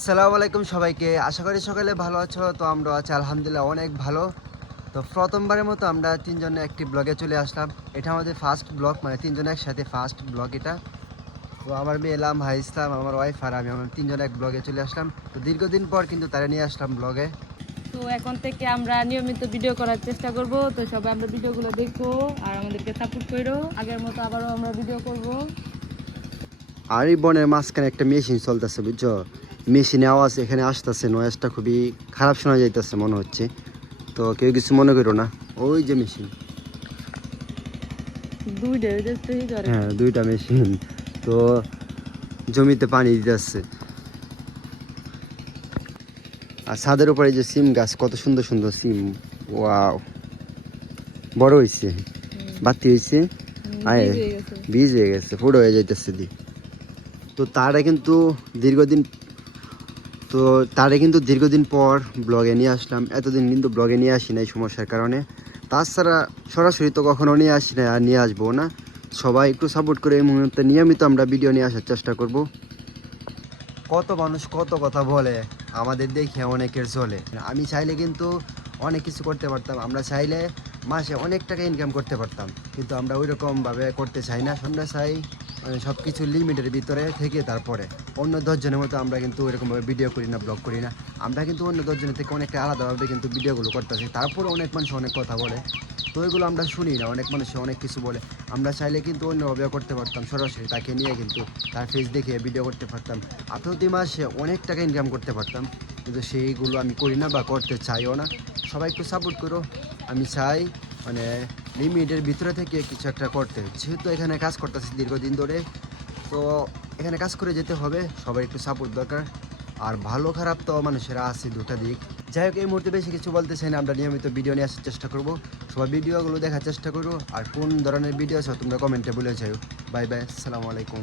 সালামু আলাইকুম সবাইকে। আশা করি সকালে ভালো আছো, তো আমরা আছি আলহামদুলিল্লাহ অনেক ভালো। তো প্রথমবারের মতো আমরা তিনজনে একটি ব্লগে চলে আসলাম। এটা আমাদের ফার্স্ট ব্লগ মানে তিনজনে একসাথে ফার্স্ট ব্লগ এটা। তো আমার মেয়ে এলাম হাই ইসলাম, আমার ওয়াইফ আর আমি, আমার তিনজনে এক ব্লগে চলে আসলাম। তো দীর্ঘদিন পর কিন্তু তারা নিয়ে আসলাম ব্লগে তো এখন থেকে আমরা নিয়মিত ভিডিও করার চেষ্টা করব। তো সবাই আমরা ভিডিওগুলো দেখব আর আমাদেরকে সাপোর্ট করো। আগের মতো আবারও আমরা ভিডিও করব। আর এই বনের মাঝখানে একটা মেশিন চলতেছে বুঝছ? মেশিনে আওয়াজ এখানে আসতেছে নয়েজটা খুবই খারাপ শোনা যাইতেছে মনে হচ্ছে। তো কেউ কিছু মনে করো না ওই যে মেশিন। হ্যাঁ দুইটা মেশিন। তো জমিতে পানি দিতে আসছে আর ছাদের উপরে যে সিম গাছ কত সুন্দর সুন্দর সিম। ওয়াও। বড় হয়েছে বাতি হয়েছে আয়। বীজ হয়ে গেছে ফুড হয়ে যাইতেছে দি। তো তারা কিন্তু দীর্ঘদিন, তো তারে কিন্তু দীর্ঘদিন পর ব্লগে নিয়ে আসলাম। এতদিন কিন্তু ব্লগে নিয়ে আসি না এই সমস্যার কারণে। তাছাড়া সরাসরি তো কখনও নিয়ে আসি না আর নিয়ে আসব না। সবাই একটু সাপোর্ট করে এই মুহূর্তে নিয়মিত আমরা ভিডিও নিয়ে আসার চেষ্টা করব। কত মানুষ কত কথা বলে, আমাদের দেখে অনেকের চলে। আমি চাইলে কিন্তু অনেক কিছু করতে পারতাম। আমরা চাইলে মাসে অনেক টাকা ইনকাম করতে পারতাম। কিন্তু আমরা ওই রকমভাবে করতে চাই না। আমরা চাই। মানে সব কিছু লিমিটের ভিতরে থেকে তারপরে। অন্য দশজনের মতো আমরা কিন্তু ওইরকমভাবে ভিডিও করি না ব্লগ করি না। আমরা কিন্তু অন্য দশজনের থেকে অনেকটা আলাদাভাবে কিন্তু ভিডিওগুলো করতেছি। তারপরে অনেক মানুষ অনেক কথা বলে। তো এগুলো আমরা শুনি না, অনেক মানুষ অনেক কিছু বলে। আমরা চাইলে কিন্তু অন্যভাবেও করতে পারতাম, সরাসরি তাকে নিয়ে কিন্তু তার ফেস দেখে ভিডিও করতে পারতাম। প্রতি মাসে অনেক টাকা ইনকাম করতে পারতাম। কিন্তু সেইগুলো আমি করি না বা করতে চাইও না। সবাই একটু সাপোর্ট করো। আমি চাই মানে লিমিটের ভিতরে থেকে কিছু একটা করতে। যেহেতু এখানে কাজ করতেছি দীর্ঘদিন ধরে, তো এখানে কাজ করে যেতে হবে, সবাই একটু সাপোর্ট দরকার। আর ভালো খারাপ তো মানুষেরা আছে দুটা দিক। যাই হোক, এই মুহূর্তে বেশি কিছু বলতে চাই না, আমরা নিয়মিত ভিডিও নিয়ে আসার চেষ্টা করব। সবাই ভিডিওগুলো দেখার চেষ্টা করো, আর কোন ধরনের ভিডিও আছে তোমরা কমেন্টে বলে যাও। বাই বাই আসসালামু আলাইকুম।